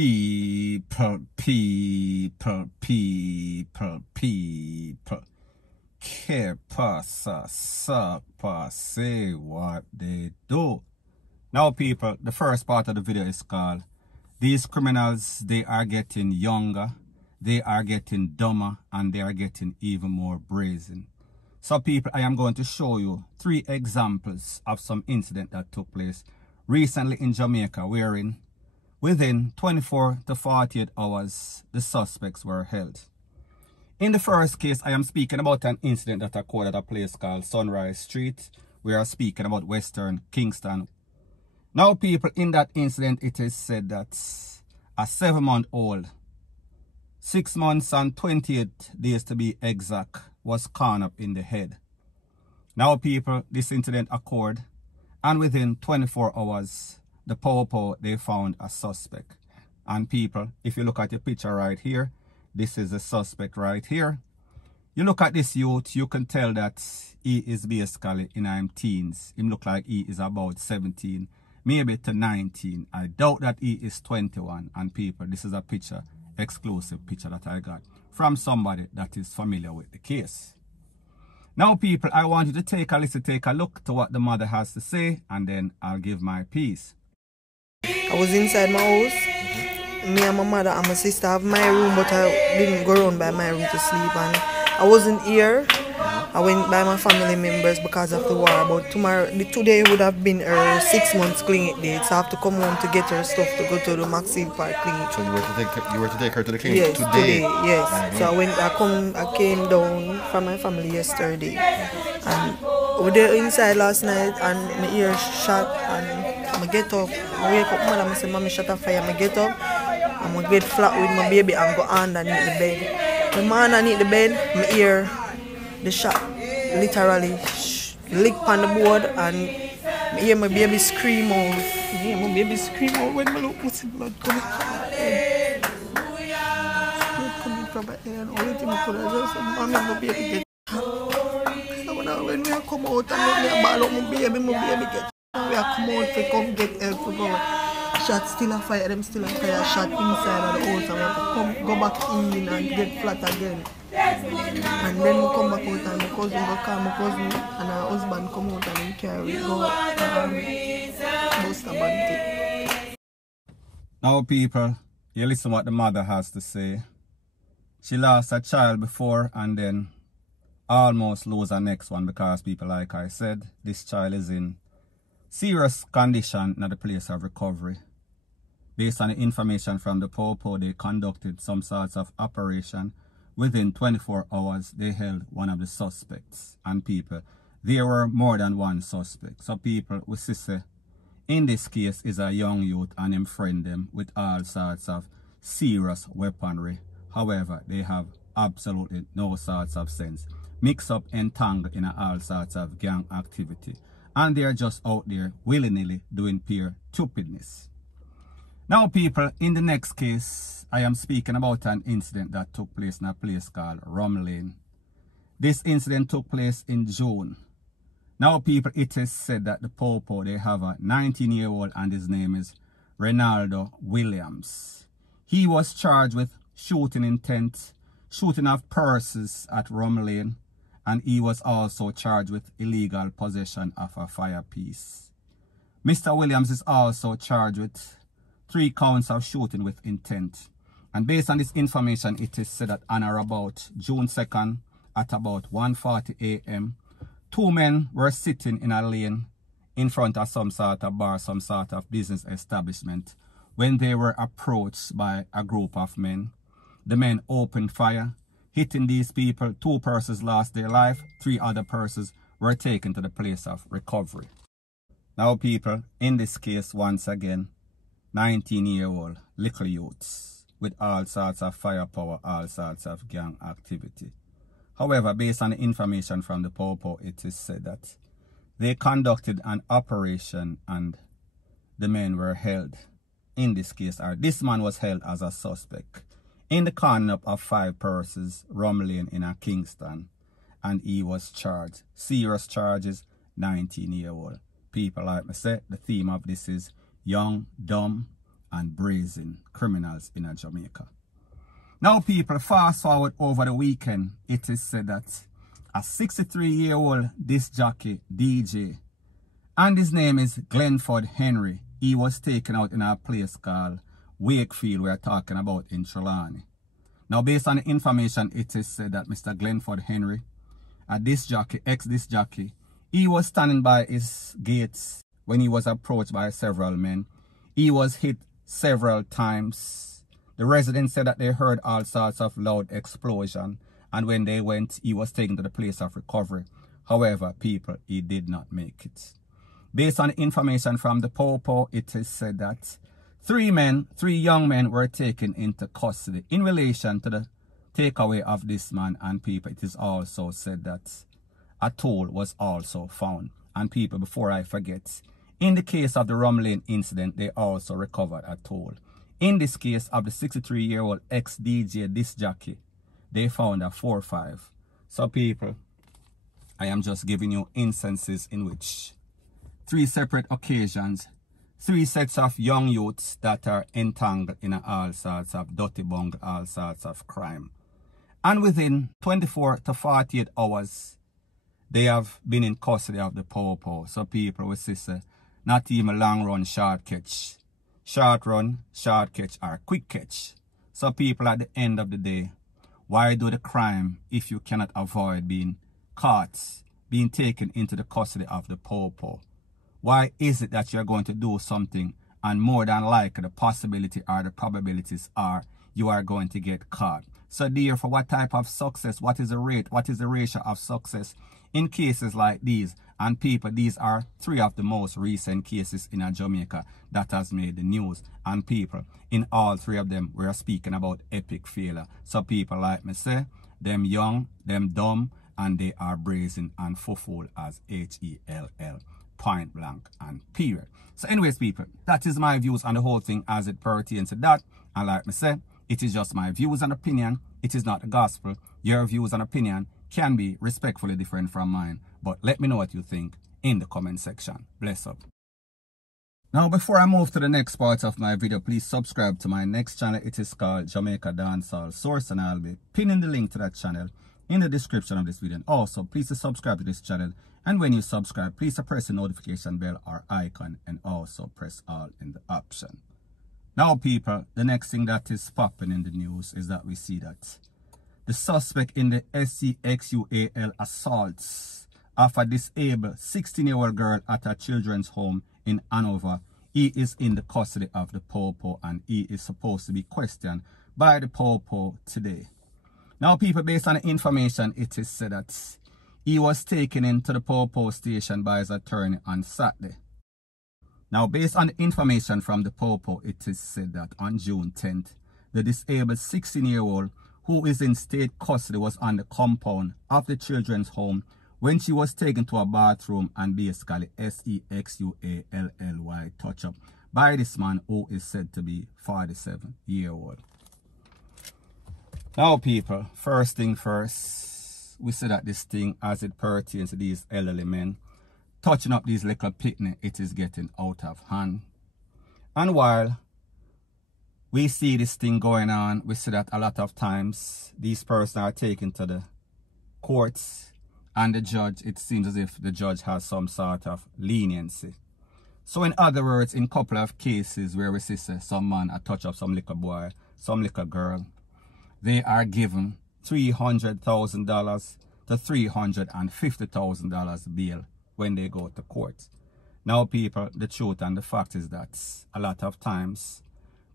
people. Que pasa, suck, say what they do. Now, people, the first part of the video is called, these criminals, they are getting younger, they are getting dumber, and they are getting even more brazen. So, people, I am going to show you 3 examples of some incident that took place recently in Jamaica, wherein within 24 to 48 hours, the suspects were held. In the first case, I am speaking about an incident that occurred at a place called Sunrise Street. We are speaking about Western Kingston. Now, people, in that incident, it is said that a 7-month-old, 6 months and 28 days to be exact, was cornered up in the head. Now, people, this incident occurred, and within 24 hours, the Popo, they found a suspect. And people, if you look at the picture right here, this is a suspect right here. You look at this youth, you can tell that he is basically in his teens. He look like he is about 17, maybe to 19. I doubt that he is 21. And people, this is a picture, exclusive picture that I got from somebody that is familiar with the case. Now, people, I want you to take a listen, take a look to what the mother has to say, and then I'll give my piece. I was inside my house. Me and my mother and my sister have my room, but I didn't go around by my room to sleep, and I wasn't here. I went by my family members because of the war. But today would have been her 6 months clinic date, so I have to come home to get her stuff to go to the Maxine Park clinic. So you were to take her to the clinic? Yes, today. Yes. Mm-hmm. So I came down from my family yesterday, and we were there inside last night, and my ear shot, and I get up. I wake up, mother, I say, "Mommy, shut a fire." I get up. I'm going to get flat with my baby and go underneath the bed. When I'm underneath the bed, I hear the shot literally lick on the board, and I hear my baby scream out. I hear my baby scream out when I look, I see blood coming from my head. Blood coming from my head. Only thing I could have just said, "Mommy, my baby get shot." So when I come out and let me ball out my baby get shot. We are come out to come get help to go. Shot still a fire, them still a fire shot inside of the house, and we have to go back in and get flat again. And then we come back out, and my cousin go call my cousin, and her husband come out and him carry go bust a banty. Now, people, you listen what the mother has to say. She lost a child before and then almost lose her next one because, people, like I said, this child is in serious condition at the place of recovery. Based on the information from the Popo, they conducted some sorts of operation. Within 24 hours, they held one of the suspects. And people, there were more than one suspect. So people, we say, in this case is a young youth and him friend them with all sorts of serious weaponry. However, they have absolutely no sorts of sense. Mix up, entangled in all sorts of gang activity. And they're just out there willy-nilly doing pure stupidness. Now, people, in the next case, I am speaking about an incident that took place in a place called Rum Lane. This incident took place in June. Now, people, it is said that the Popo, they have a 19-year-old and his name is Ronaldo Williams. He was charged with shooting intent, shooting of purses at Rum Lane, and he was also charged with illegal possession of a firepiece. Mr. Williams is also charged with 3 counts of shooting with intent. And based on this information, it is said that on or about June 2nd at about 1:40 a.m., 2 men were sitting in a lane in front of some sort of bar, some sort of business establishment, when they were approached by a group of men. The men opened fire, hitting these people. 2 persons lost their life, 3 other persons were taken to the place of recovery. Now, people, in this case, once again, 19-year-old little youths with all sorts of firepower, all sorts of gang activity. However, based on the information from the Popo, it is said that they conducted an operation and the men were held. In this case, or this man was held as a suspect in the conduct of 5 persons, Rum Lane in a Kingston, and he was charged. Serious charges, 19-year-old. People, like me say, the theme of this is young, dumb, and brazen criminals in Jamaica. Now people, fast forward over the weekend, it is said that a 63-year-old disc jockey, DJ, and his name is Glenford Henry, he was taken out in a place called Wakefield, we are talking about in Trelawney. Now based on the information, it is said that Mr. Glenford Henry, a disc jockey, ex-disc jockey, he was standing by his gates when he was approached by several men. He was hit several times. The residents said that they heard all sorts of loud explosion, and when they went, he was taken to the place of recovery. However, people, he did not make it. Based on information from the Popo, it is said that three young men were taken into custody in relation to the takeaway of this man, and people, it is also said that a tool was also found. And people, before I forget, in the case of the Rum Lane incident, they also recovered a tool. In this case of the 63-year-old ex-DJ disc jockey, they found a 4.5. So people, I am just giving you instances in which 3 separate occasions, 3 sets of young youths that are entangled in all sorts of dirty bung, all sorts of crime. And within 24 to 48 hours, they have been in custody of the Popo. So people will say, not even long run, short catch. Short run, short catch, or quick catch. So people, at the end of the day, why do the crime if you cannot avoid being caught, being taken into the custody of the Popo? Why is it that you're going to do something and more than likely the possibility or the probabilities are you are going to get caught? So therefore, what type of success, what is the rate, what is the ratio of success in cases like these? And people, these are 3 of the most recent cases in Jamaica that has made the news. And people, in all 3 of them, we are speaking about epic failure. So people, like me say, them young, them dumb, and they are brazen and full as H-E-L-L. Point blank and period. So anyways, people, that is my views on the whole thing as it pertains to that. And like me say, it is just my views and opinion. It is not the gospel. Your views and opinion can be respectfully different from mine. But let me know what you think in the comment section. Bless up. Now, before I move to the next part of my video, please subscribe to my next channel. It is called Jamaica Dancehall Source, and I'll be pinning the link to that channel in the description of this video. And also, please subscribe to this channel. And when you subscribe, please press the notification bell or icon, and also press all in the option. Now, people, the next thing that is popping in the news is that we see that the suspect in the SH00TING assaults of a disabled 16-year-old girl at a children's home in Hanover, he is in the custody of the Popo, and he is supposed to be questioned by the Popo today. Now, people, based on the information, it is said that he was taken into the Popo station by his attorney on Saturday. Now, based on the information from the Popo, it is said that on June 10th, the disabled 16-year-old who is in state custody was on the compound of the children's home when she was taken to a bathroom and basically SEXUALLY touch up by this man who is said to be 47-year-old. Now, people, first thing first, we see that this thing as it pertains to these elderly men touching up these little picnic, it is getting out of hand. And while we see this thing going on, we see that a lot of times these persons are taken to the courts, and the judge, it seems as if the judge has some sort of leniency. So in other words, in a couple of cases where we see some man touch up some little boy, some little girl, they are given $300,000 to $350,000 bail when they go to court. Now, people, the truth and the fact is that a lot of times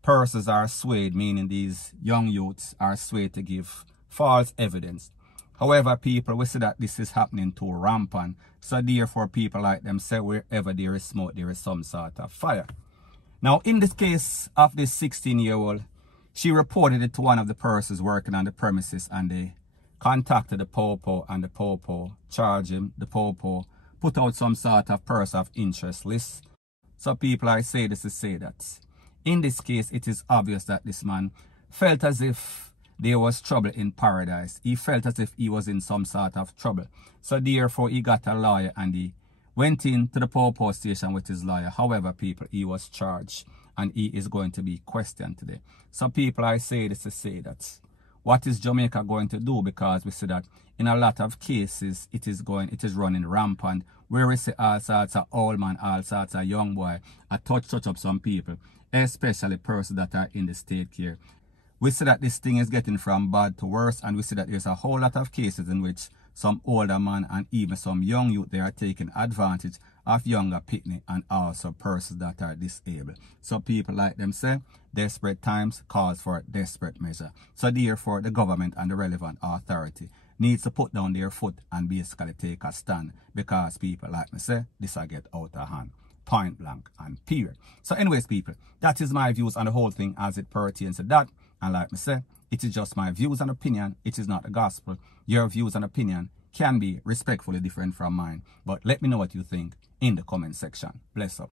persons are swayed, meaning these young youths are swayed to give false evidence. However, people, we see that this is happening too rampant. So therefore, people like them say wherever there is smoke, there is some sort of fire. Now, in this case of this 16-year-old, she reported it to one of the persons working on the premises, and they contacted the Popo, and the Popo charged him. The Popo put out some sort of person of interest list. So people, I say this to say that in this case, it is obvious that this man felt as if there was trouble in paradise. He felt as if he was in some sort of trouble. So therefore, he got a lawyer and he went into the Popo station with his lawyer. However, people, he was charged. and he is going to be questioned today. So people, I say this to say that what is Jamaica going to do? Because we see that in a lot of cases it is running rampant, where we see all sorts of old man, all sorts of young boy touch up some people, especially persons that are in the state care. We see that this thing is getting from bad to worse, and we see that there's a whole lot of cases in which some older man and even some young youth, they are taking advantage of younger picnic and also persons that are disabled. So people, like them say, desperate times calls for desperate measure. So therefore the government and the relevant authority needs to put down their foot and basically take a stand, because people, like me say, this will get out of hand. Point blank and period. So anyways people, that is my views on the whole thing as it pertains to that. And like me say, it is just my views and opinion. It is not the gospel. Your views and opinion can be respectfully different from mine. But let me know what you think in the comment section. Bless up.